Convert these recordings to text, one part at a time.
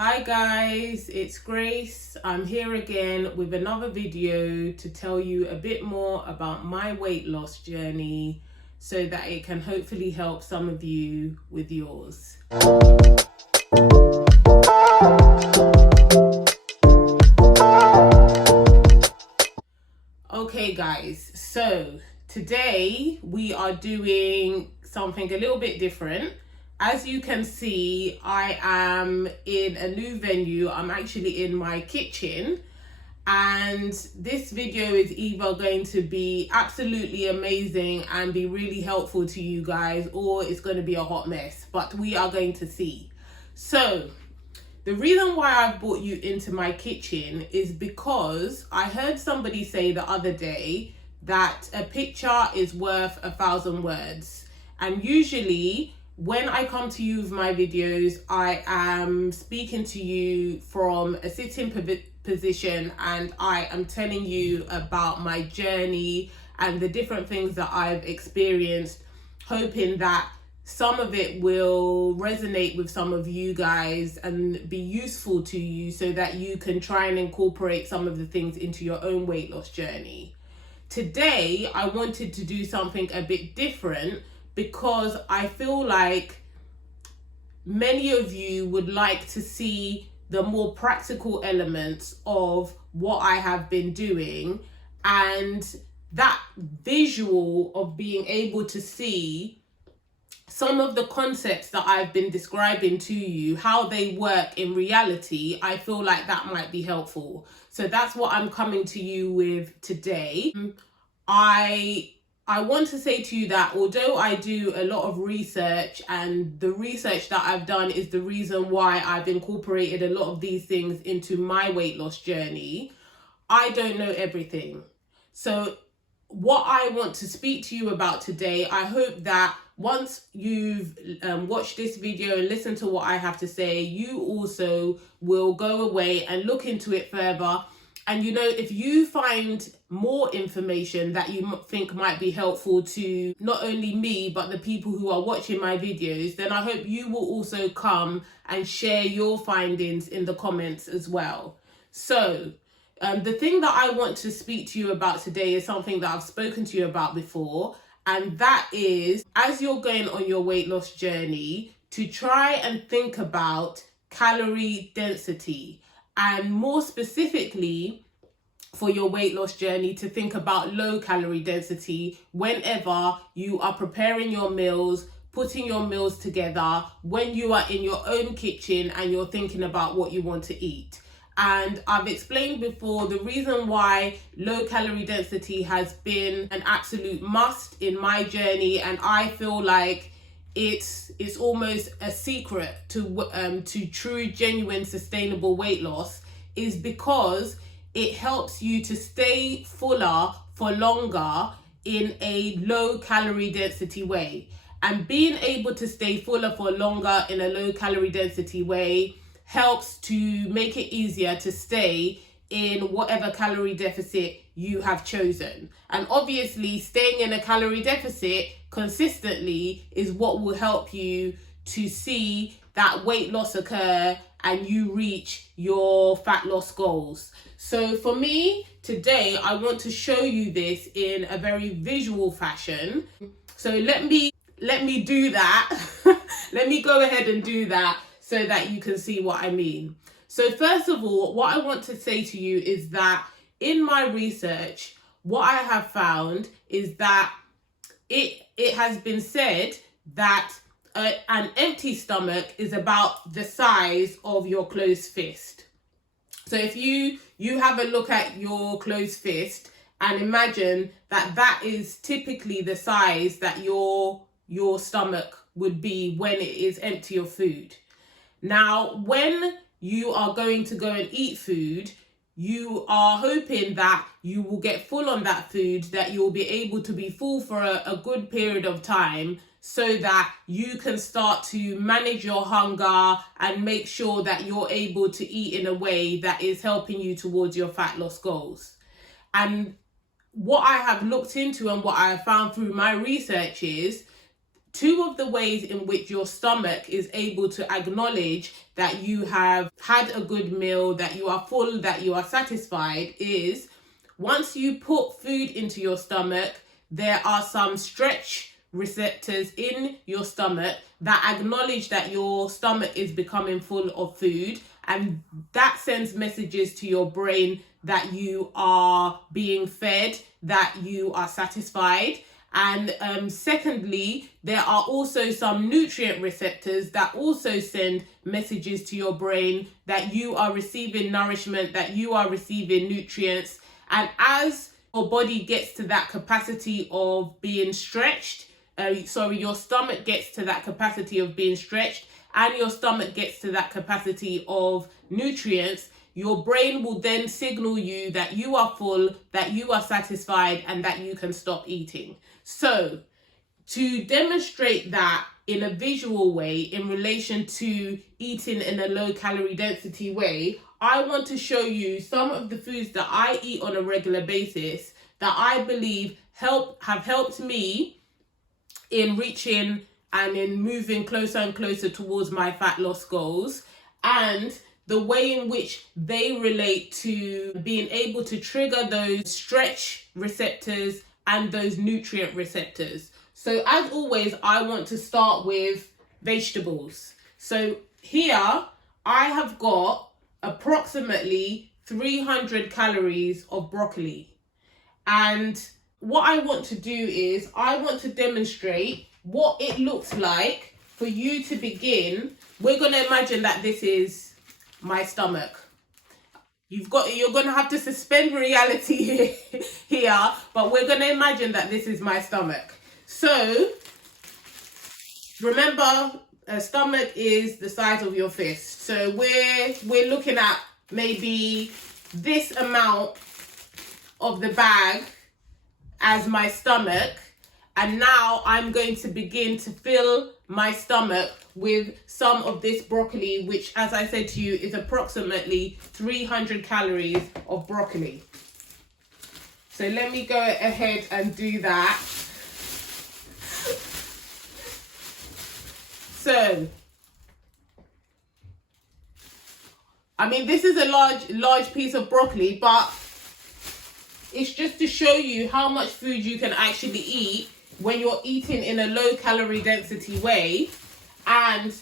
Hi guys, it's Grace. I'm here again with another video to tell you a bit more about my weight loss journey so that it can hopefully help some of you with yours. Okay guys, so today we are doing something a little bit different. As you can see, I am in a new venue. I'm actually in my kitchen, and this video is either going to be absolutely amazing and be really helpful to you guys, or it's going to be a hot mess, but we are going to see. So the reason why I've brought you into my kitchen is because I heard somebody say the other day that a picture is worth 1,000 words. And usually when I come to you with my videos, I am speaking to you from a sitting position and I am telling you about my journey and the different things that I've experienced, hoping that some of it will resonate with some of you guys and be useful to you so that you can try and incorporate some of the things into your own weight loss journey. Today, I wanted to do something a bit different because I feel like many of you would like to see the more practical elements of what I have been doing, and that visual of being able to see some of the concepts that I've been describing to you, how they work in reality. I feel like that might be helpful. So that's what I'm coming to you with today. I want to say to you that although I do a lot of research, and the research that I've done is the reason why I've incorporated a lot of these things into my weight loss journey, I don't know everything. So what I want to speak to you about today, I hope that once you've watched this video and listened to what I have to say, you also will go away and look into it further. And if you find more information that you think might be helpful to not only me, but the people who are watching my videos, then I hope you will also come and share your findings in the comments as well. So the thing that I want to speak to you about today is something that I've spoken to you about before. And that is, as you're going on your weight loss journey, to try and think about calorie density. And more specifically, for your weight loss journey, to think about low calorie density whenever you are preparing your meals, putting your meals together, when you are in your own kitchen and you're thinking about what you want to eat. And I've explained before the reason why low calorie density has been an absolute must in my journey, and I feel like it's almost a secret to true, genuine, sustainable weight loss, is because it helps you to stay fuller for longer in a low calorie density way. And being able to stay fuller for longer in a low calorie density way helps to make it easier to stay in whatever calorie deficit you have chosen. And obviously, staying in a calorie deficit consistently is what will help you to see that weight loss occur and you reach your fat loss goals. So for me, today, I want to show you this in a very visual fashion. So let me do that. Let me go ahead and do that so that you can see what I mean. So first of all, what I want to say to you is that in my research, what I have found is that it has been said that an empty stomach is about the size of your closed fist. So if you have a look at your closed fist and imagine that is typically the size that your stomach would be when it is empty of food. Now, when you are going to go and eat food, you are hoping that you will get full on that food, that you'll be able to be full for a good period of time, so that you can start to manage your hunger and make sure that you're able to eat in a way that is helping you towards your fat loss goals. And what I have looked into and what I have found through my research is two of the ways in which your stomach is able to acknowledge that you have had a good meal, that you are full, that you are satisfied, is once you put food into your stomach, there are some stretch receptors in your stomach that acknowledge that your stomach is becoming full of food, and that sends messages to your brain that you are being fed, that you are satisfied. And secondly, there are also some nutrient receptors that also send messages to your brain that you are receiving nourishment, that you are receiving nutrients. And as your body gets to that capacity of being stretched, your stomach gets to that capacity of being stretched, and your stomach gets to that capacity of nutrients, your brain will then signal you that you are full, that you are satisfied, and that you can stop eating. So, to demonstrate that in a visual way in relation to eating in a low calorie density way, I want to show you some of the foods that I eat on a regular basis that I believe have helped me in reaching and in moving closer and closer towards my fat loss goals, and the way in which they relate to being able to trigger those stretch receptors and those nutrient receptors. So as always, I want to start with vegetables. So here I have got approximately 300 calories of broccoli. And what I want to do is I want to demonstrate what it looks like for you to begin. We're going to imagine that this is my stomach. You're going to have to suspend reality here, but we're going to imagine that this is my stomach. So remember, a stomach is the size of your fist. So we're looking at maybe this amount of the bag as my stomach. And now I'm going to begin to fill my stomach with some of this broccoli, which, as I said to you, is approximately 300 calories of broccoli. So let me go ahead and do that. So, I mean, this is a large piece of broccoli, but it's just to show you how much food you can actually eat when you're eating in a low calorie density way, and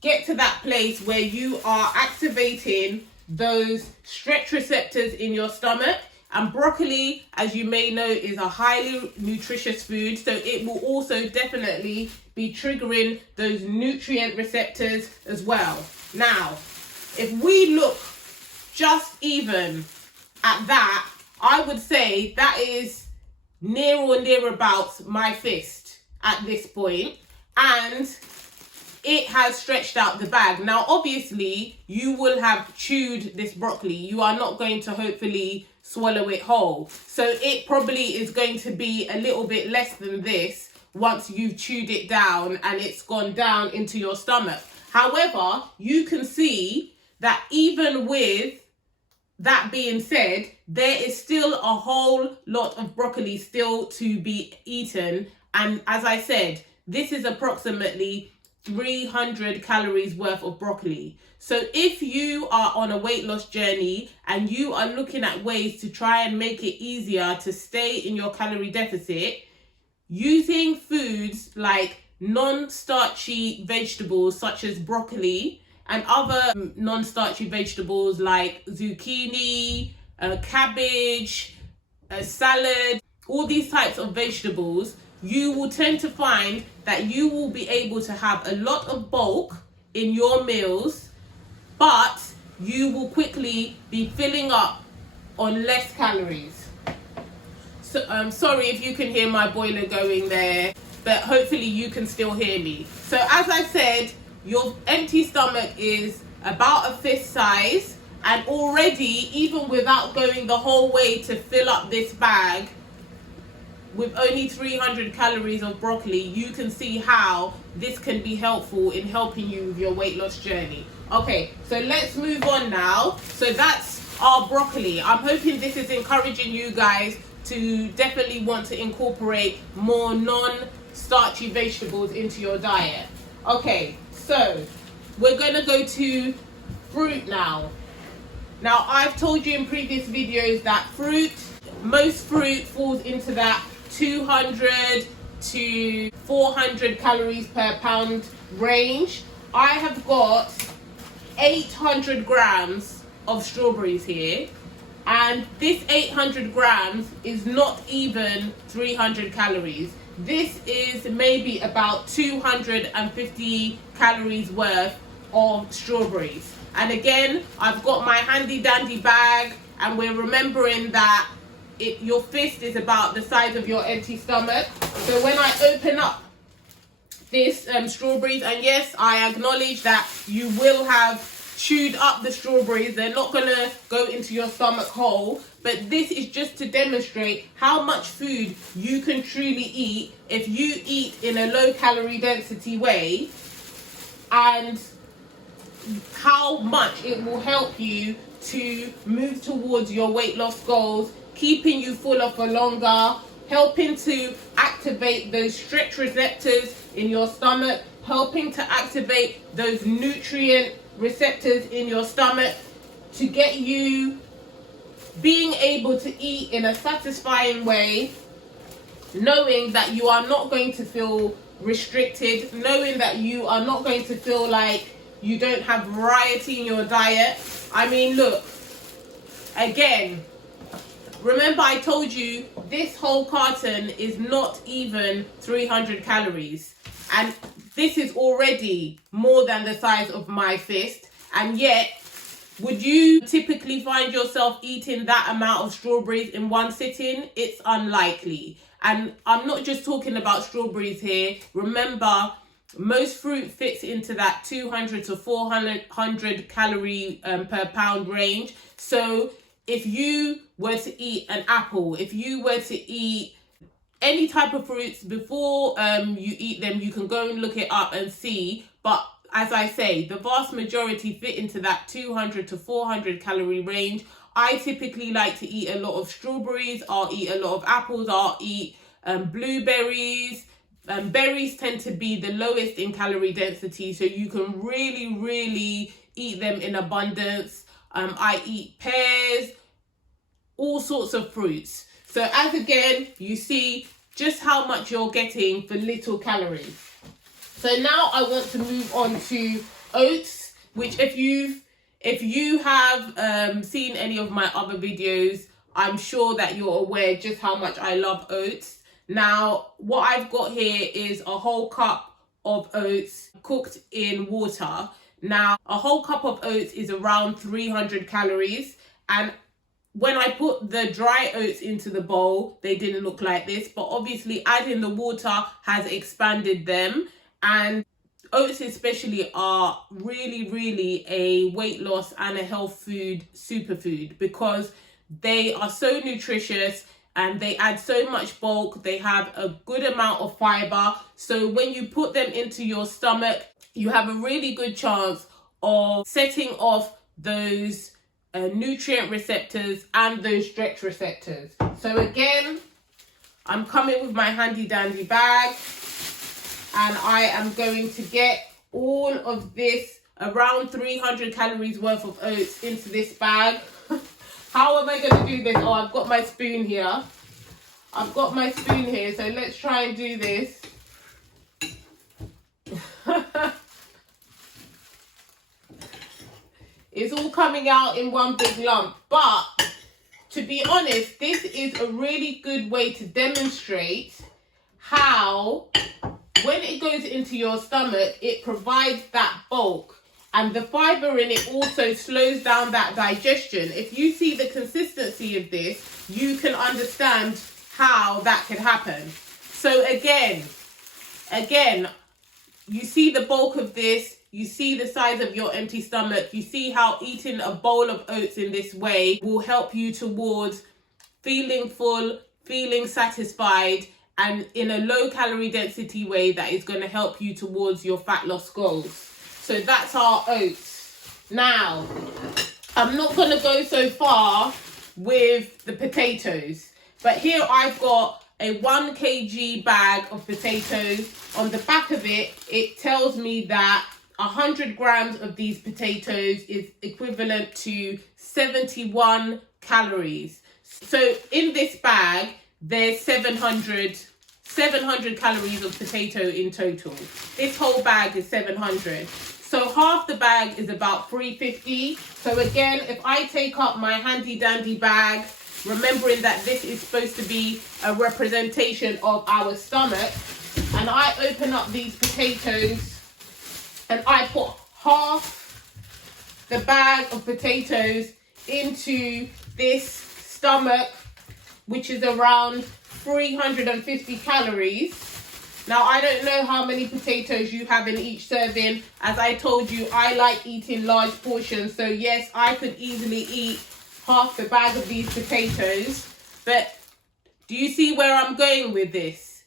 get to that place where you are activating those stretch receptors in your stomach. And broccoli, as you may know, is a highly nutritious food, so it will also definitely be triggering those nutrient receptors as well. Now, if we look just even at that, I would say that is near or nearabouts my fist at this point, and it has stretched out the bag. Now, obviously, you will have chewed this broccoli. You are not going to hopefully swallow it whole. So it probably is going to be a little bit less than this once you've chewed it down and it's gone down into your stomach. However, you can see that even with that being said, there is still a whole lot of broccoli still to be eaten. And as I said, this is approximately 300 calories worth of broccoli. So if you are on a weight loss journey and you are looking at ways to try and make it easier to stay in your calorie deficit, using foods like non-starchy vegetables such as broccoli and other non-starchy vegetables like zucchini, cabbage, salad, all these types of vegetables, you will tend to find that you will be able to have a lot of bulk in your meals, but you will quickly be filling up on less calories. So I'm sorry if you can hear my boiler going there, but hopefully you can still hear me. So as I said, your empty stomach is about a fist size, and already, even without going the whole way to fill up this bag with only 300 calories of broccoli, you can see how this can be helpful in helping you with your weight loss journey. Okay, so let's move on now. So that's our broccoli. I'm hoping this is encouraging you guys to definitely want to incorporate more non starchy vegetables into your diet. Okay, so we're going to go to fruit now. Now, I've told you in previous videos that most fruit falls into that 200 to 400 calories per pound range. I have got 800 grams of strawberries here, and this 800 grams is not even 300 calories. This is maybe about 250 calories worth of strawberries. And again, I've got my handy dandy bag, and we're remembering that your fist is about the size of your empty stomach. So when I open up this strawberries, and yes, I acknowledge that you will have chewed up the strawberries, they're not gonna go into your stomach whole, but this is just to demonstrate how much food you can truly eat if you eat in a low calorie density way, and how much it will help you to move towards your weight loss goals, keeping you fuller for longer, helping to activate those stretch receptors in your stomach, helping to activate those nutrient receptors in your stomach, to get you being able to eat in a satisfying way, knowing that you are not going to feel restricted, knowing that you are not going to feel like you don't have variety in your diet. I mean, look, again, remember I told you this whole carton is not even 300 calories, and this is already more than the size of my fist. And yet, would you typically find yourself eating that amount of strawberries in one sitting? It's unlikely. And I'm not just talking about strawberries here. Remember, most fruit fits into that 200 to 400 calorie per pound range. So if you were to eat an apple, if you were to eat any type of fruits before you eat them, you can go and look it up and see. But as I say, the vast majority fit into that 200 to 400 calorie range. I typically like to eat a lot of strawberries. I'll eat a lot of apples. I'll eat blueberries. Berries tend to be the lowest in calorie density, so you can really eat them in abundance. I eat pears, all sorts of fruits. So as again, you see just how much you're getting for little calories. So now I want to move on to oats, which if you have seen any of my other videos, I'm sure that you're aware just how much I love oats. Now, what I've got here is a whole cup of oats cooked in water. Now, a whole cup of oats is around 300 calories, and when I put the dry oats into the bowl, they didn't look like this, but obviously adding the water has expanded them. And oats especially are really a weight loss and a health food superfood, because they are so nutritious and they add so much bulk. They have a good amount of fiber. So when you put them into your stomach, you have a really good chance of setting off those nutrient receptors and those stretch receptors. So again, I'm coming with my handy dandy bag, and I am going to get all of this around 300 calories worth of oats into this bag. How am I going to do this? Oh, I've got my spoon here. So let's try and do this. It's all coming out in one big lump. But to be honest, this is a really good way to demonstrate how when it goes into your stomach, it provides that bulk. And the fiber in it also slows down that digestion. If you see the consistency of this, you can understand how that could happen. So again, you see the bulk of this, you see the size of your empty stomach, you see how eating a bowl of oats in this way will help you towards feeling full, feeling satisfied, and in a low calorie density way that is going to help you towards your fat loss goals. So that's our oats. Now, I'm not going to go so far with the potatoes, but here I've got a 1 kg bag of potatoes. On the back of it, it tells me that 100 grams of these potatoes is equivalent to 71 calories. So in this bag, there's 700 calories of potato in total. This whole bag is 700. So half the bag is about 350. So again, if I take up my handy dandy bag, remembering that this is supposed to be a representation of our stomach, and I open up these potatoes and I put half the bag of potatoes into this stomach, which is around 350 calories. Now, I don't know how many potatoes you have in each serving. As I told you, I like eating large portions. So yes, I could easily eat half the bag of these potatoes. But do you see where I'm going with this?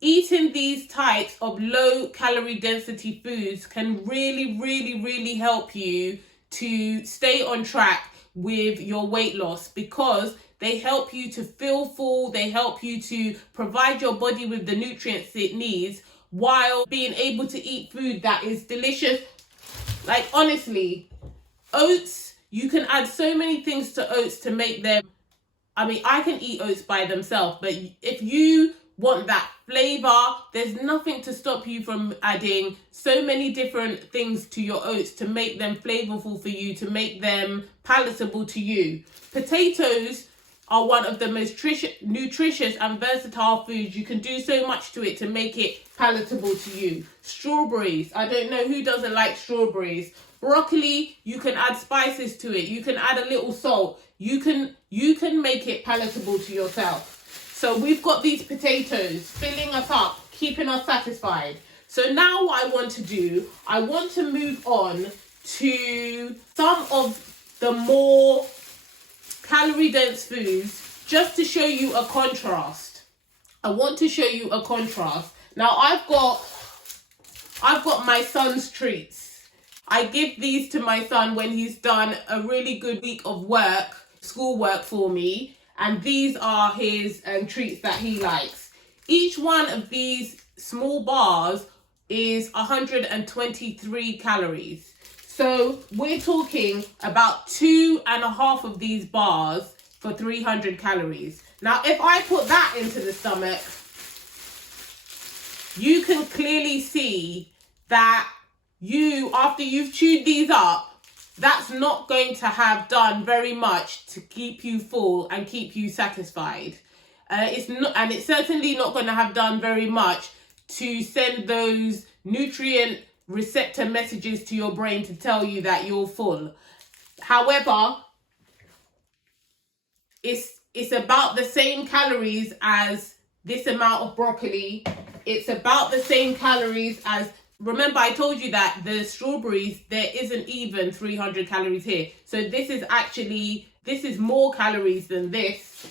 Eating these types of low calorie density foods can really help you to stay on track with your weight loss, because they help you to feel full, they help you to provide your body with the nutrients it needs while being able to eat food that is delicious. Like, honestly, oats, you can add so many things to oats to make them, I mean, I can eat oats by themselves, but if you want that flavor, there's nothing to stop you from adding so many different things to your oats to make them flavorful for you, to make them palatable to you. Potatoes are one of the most nutritious and versatile foods. You can do so much to it to make it palatable to you. Strawberries, I don't know who doesn't like strawberries. Broccoli, you can add spices to it. You can add a little salt. You can make it palatable to yourself. So we've got these potatoes filling us up, keeping us satisfied. So now what I want to do, I want to move on to some of the more calorie dense foods, just to show you a contrast. I want to show you a contrast. Now I've got my son's treats. I give these to my son when he's done a really good week of work, schoolwork for me, and these are his treats that he likes. Each one of these small bars is 123 calories. So we're talking about 2.5 of these bars for 300 calories. Now, if I put that into the stomach, you can clearly see that after you've chewed these up, that's not going to have done very much to keep you full and keep you satisfied. It's certainly not going to have done very much to send those nutrient receptor messages to your brain to tell you that you're full. However, it's about the same calories as this amount of broccoli. It's about the same calories as, remember I told you that the strawberries, there isn't even 300 calories here. So this is more calories than this,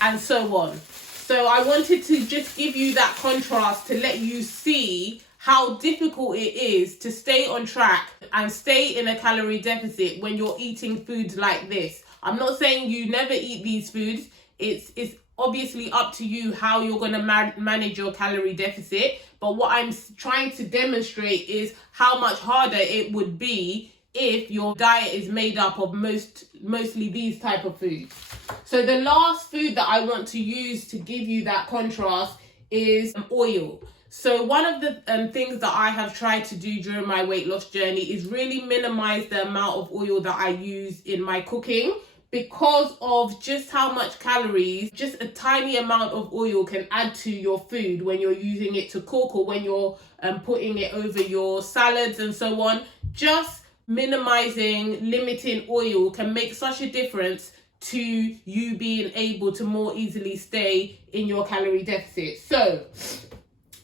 and so on. So I wanted to just give you that contrast to let you see how difficult it is to stay on track and stay in a calorie deficit when you're eating foods like this. I'm not saying you never eat these foods. It's obviously up to you how you're going to manage your calorie deficit. But what I'm trying to demonstrate is how much harder it would be if your diet is made up of mostly these type of foods. So the last food that I want to use to give you that contrast is oil. So one of the things that I have tried to do during my weight loss journey is really minimize the amount of oil that I use in my cooking, because of just how much calories just a tiny amount of oil can add to your food when you're using it to cook, or when you're putting it over your salads and so on. Just limiting oil can make such a difference to you being able to more easily stay in your calorie deficit. So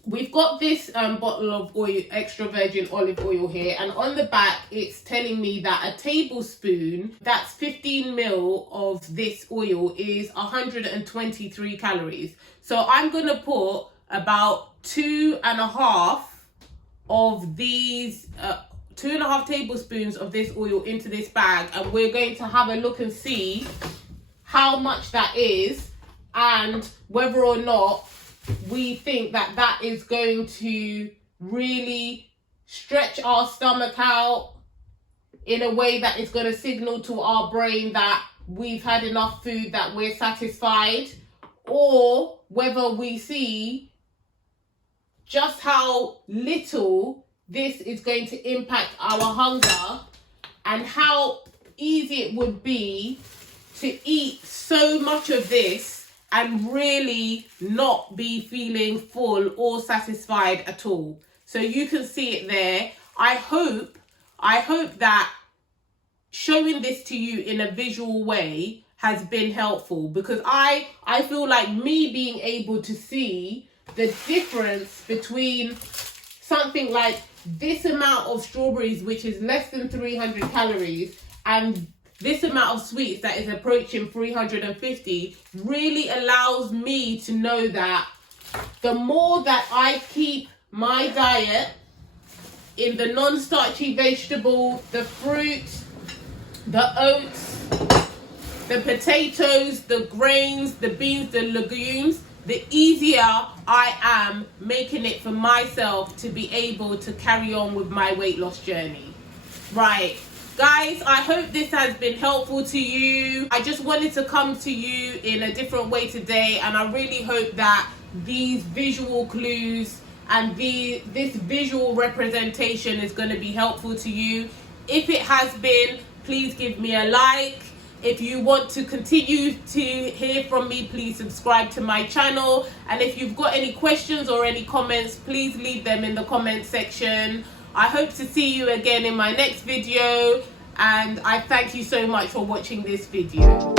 we've got this bottle of oil, extra virgin olive oil here, and on the back it's telling me that a tablespoon, that's 15 ml of this oil, is 123 calories. So I'm going to put about 2.5 of these 2.5 tablespoons of this oil into this bag, and we're going to have a look and see how much that is and whether or not we think that that is going to really stretch our stomach out in a way that is going to signal to our brain that we've had enough food, that we're satisfied, or whether we see just how little this is going to impact our hunger and how easy it would be to eat so much of this and really not be feeling full or satisfied at all. So you can see it there. I hope that showing this to you in a visual way has been helpful, because I feel like me being able to see the difference between something like this amount of strawberries, which is less than 300 calories, and this amount of sweets that is approaching 350, really allows me to know that the more that I keep my diet in the non-starchy vegetable, the fruit, the oats, the potatoes, the grains, the beans, the legumes, the easier I am making it for myself to be able to carry on with my weight loss journey. Right, guys, I hope this has been helpful to you. I just wanted to come to you in a different way today, and I really hope that these visual clues and this visual representation is going to be helpful to you. If it has been, please give me a like. If you want to continue to hear from me, please subscribe to my channel. And if you've got any questions or any comments, please leave them in the comment section. I hope to see you again in my next video, and I thank you so much for watching this video.